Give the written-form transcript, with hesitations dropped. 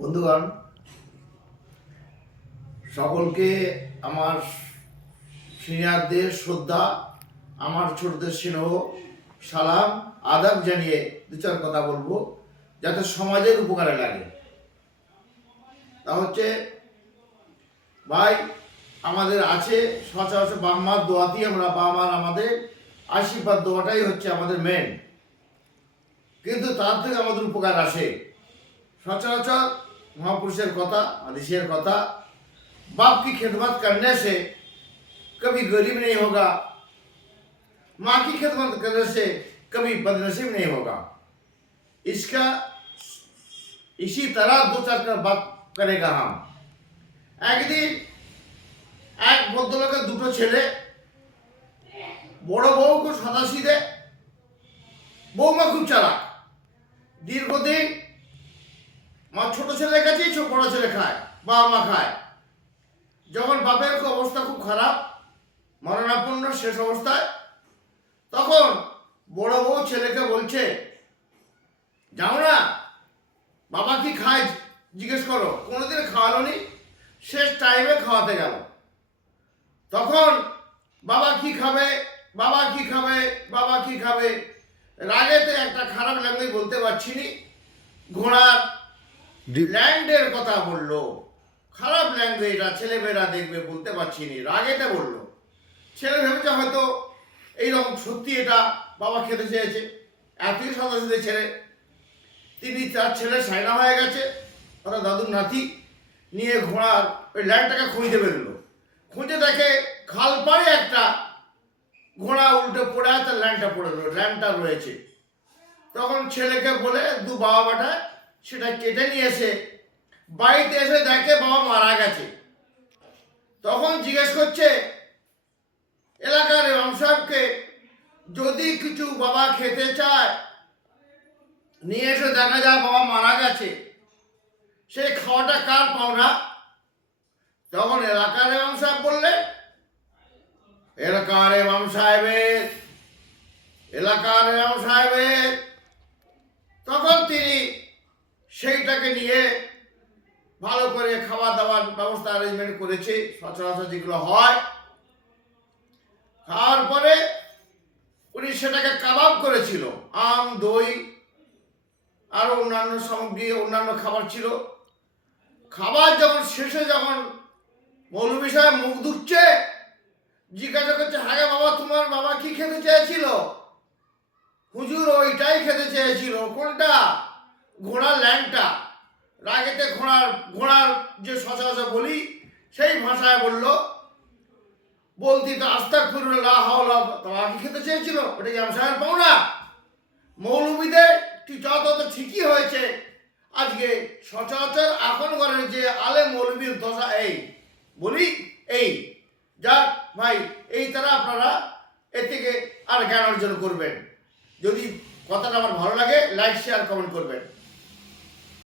বন্ধুগণ, সকলকে আমার সিনিয়রদের শ্রদ্ধা, আমার ছোটদের স্নেহ, সালাম, আদাব জানিয়ে দু চার কথা বলবো যাতে সমাজের উপকারে লাগে। তা হচ্ছে ভাই, আমাদের আছে সচরাচর বাবা মার দোয়াতেই আমরা, বাবা মার আমাদের আশীর্বাদ দোয়াটাই হচ্ছে আমাদের মেন, কিন্তু তার থেকে আমাদের উপকার আসে। सचराचर महापुरुषेर कथा, हदीसेर कथा, बाप की खिदमत करने से कभी गरीब नहीं होगा, माँ की खिदमत करने से कभी बदनसीब नहीं होगा। इसका इसी तरह दो चार का बात करेगा हम। एक दिन एक भद्रलोकेर दुटो छेले बड़ बউ को सादासी दे, বউমা খুব চালাক। দীর্ঘদিন মা ছোট ছেলের কাছেই বড় ছেলে খায়, বাবা মা খায়। যখন বাপের অবস্থা খুব খারাপ, মরণাপন্ন শেষ অবস্থায়, তখন বড় বউ ছেলেকে বলছে, যাও না, বাবা কি খায় জিজ্ঞেস করো। কোনোদিন খাওয়ালো নি, শেষ টাইমে খাওয়াতে গেল। তখন বাবা কি খাবে, বাবা কি খাবে, বাবা কি খাবে, রাগেতে একটা খারাপ ল্যাঙ্গুয়েজ বলতে পারছি নি, ঘোড়ার ল্যান্ডের কথা বললো। খারাপ ল্যাঙ্গুয়েজটা ছেলেমেয়েরা দেখবে, বলতে পারছি নি, রাগেতে বললো। ছেলে ভেবেছে হয়তো এইরকম সত্যি এটা বাবা খেতে চেয়েছে। এতই সাদাসিধে ছেলে। তিনি তার ছেলে সাইনা হয়ে গেছে, অর্থাৎ দাদুর নাতি, নিয়ে ঘোড়ার ওই ল্যান্ডটাকে খুঁজতে বেরোলো। খুঁজে দেখে খাল পাড়ে একটা ঘোড়া উল্টে পড়ে আছে, ল্যান্ডটা পড়ে রয়েছে, ল্যান্ডটা রয়েছে। তখন ছেলেকে বলে দু বাবা বেটা সেটা কেটে নিয়ে এসে বাড়িতে এসে দেখে বাবা মারা গেছে। তখন জিজ্ঞেস করছে এলাকার ইমাম সাহেবকে, যদি কিছু বাবা খেতে চায় নিয়ে এসে দেখা যায় বাবা মারা গেছে, সেই খাওয়াটা কার পাওনা? তখন এলাকার ইমাম সাহেব বললে, এলাকার ইমাম সাহেবের, এলাকার ইমাম সাহেবের। তখন তিনি সেইটাকে নিয়ে ভালো করে খাওয়া দাওয়ার ব্যবস্থা অ্যারেঞ্জমেন্ট করেছে, সচরাচর যেগুলো হয়। খাওয়ার পরে উনি সেটাকে কাবাব করেছিল, আম, দই আরো অন্যান্য সামগ্রী, অন্যান্য খাবার ছিল। খাবার যখন শেষে, যখন মৌলভী সাহেব মুখ ধুচ্ছে, জিজ্ঞাসা করছে, হ্যাঁ বাবা, তোমার বাবা কি খেতে চেয়েছিল? হুজুর ওইটাই খেতে চেয়েছিল। কোনটা? ঘোড়ার ল্যাংটা। রাগেতে ঘোড়ার যে সচরাচর বলি সেই ভাষায় বলল, বলতি তো আস্তাগফিরুল্লাহ হাওলা, তোমার কি খেতে চেয়েছিল? ওটা কি ইমাম সাহেব পাও না? মৌলভীদের যত ঠিকই হয়েছে। আজকে সচরাচর এখন করেন যে আলে মৌলভীর দশা এই বলি এই। যাক ভাই, এই তারা আপনারা এর থেকে আর জ্ঞান অর্জন করবেন। যদি কথাটা আমার ভালো লাগে, লাইক, শেয়ার, কমেন্ট করবেন।